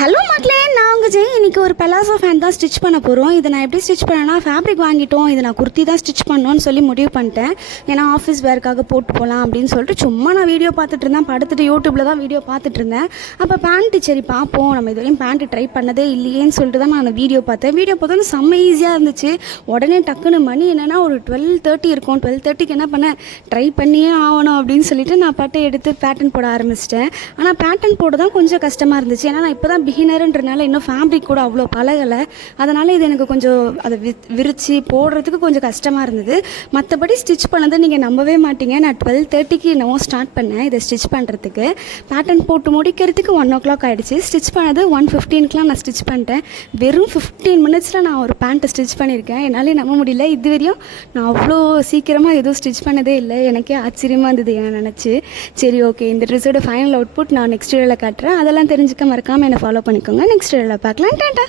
Hello மக்களே, நான் உங்கள் ஜெய். இன்றைக்கி ஒரு பெலாசோ ஃபேன் தான் ஸ்டிச் பண்ண போகிறோம். இதை நான் எப்படி ஸ்டிச் பண்ணேன்னா, ஃபேப்ரிக் வாங்கிட்டோம், இதை நான் குர்த்தி தான் ஸ்டிச் பண்ணணும்னு சொல்லி முடிவு பண்ணிட்டேன். ஏன்னா ஆஃபீஸ் வேர்க்காக போட்டு போகலாம் அப்படின்னு சொல்லிட்டு சும்மா நான் வீடியோ பார்த்துட்டு இருந்தேன். படுத்துட்டு யூடியூப்பில் தான் வீடியோ பார்த்துட்டு இருந்தேன். அப்போ பேண்ட்டு சரி பார்ப்போம், நம்ம இதுவரையும் பேண்ட்டு ட்ரை பண்ணதே இல்லையேன்னு சொல்லிட்டு தான் நான் வீடியோ பார்த்தேன். வீடியோ பார்த்தோன்னு செம்ம ஈஸியாக இருந்துச்சு. உடனே டக்குன்னு மணி என்னென்னா ஒரு 12:30 இருக்கும். 12:30க்கு என்ன பண்ணேன், ட்ரை பண்ணியே ஆகணும் அப்படின்னு சொல்லிட்டு நான் பாட்டை எடுத்து பேட்டர்ன் போட ஆரம்பிச்சிட்டேன். ஆனால் பேட்டர்ன் போட தான் கொஞ்சம் கஷ்டமாக இருந்துச்சு. ஏன்னா நான் இப்போ தான் பிகினருன்றனால இன்னும் ஃபேப்ரிக் கூட அவ்வளோ பழகலை. அதனால் இது எனக்கு கொஞ்சம் அதை விரித்து போடுறதுக்கு கொஞ்சம் கஷ்டமாக இருந்தது. மற்றபடி ஸ்டிச் பண்ணதை நீங்கள் நம்பவே மாட்டீங்க. நான் 12:30க்கு என்னவோ ஸ்டார்ட் பண்ணேன் இதை ஸ்டிச் பண்ணுறதுக்கு. பேட்டர்ன் போட்டு முடிக்கிறதுக்கு 1 o'clock ஆகிடுச்சு. ஸ்டிச் பண்ணது 1:15க்குலாம் நான் ஸ்டிச் பண்ணிட்டேன். வெறும் 15 minutesல நான் ஒரு பேண்ட்டை ஸ்டிச் பண்ணியிருக்கேன். என்னாலே நம்ப முடியல. இதுவரையும் நான் அவ்வளோ சீக்கிரமாக எதுவும் ஸ்டிச் பண்ணதே இல்லை. எனக்கே ஆச்சரியமாக இருந்தது என்ன நினச்சி. சரி, ஓகே, இந்த ட்ரெஸ்ஸோட ஃபைனல் அவுட்புட் நான் நெக்ஸ்ட் வீடியோவில் காட்டுறேன். அதெல்லாம் தெரிஞ்சுக்க மறக்காமல் என்னை ஃபாலோ பண்ணிக்கோங்க. நெக்ஸ்ட் வீடியோவில் பார்க்கலாம். டாடா.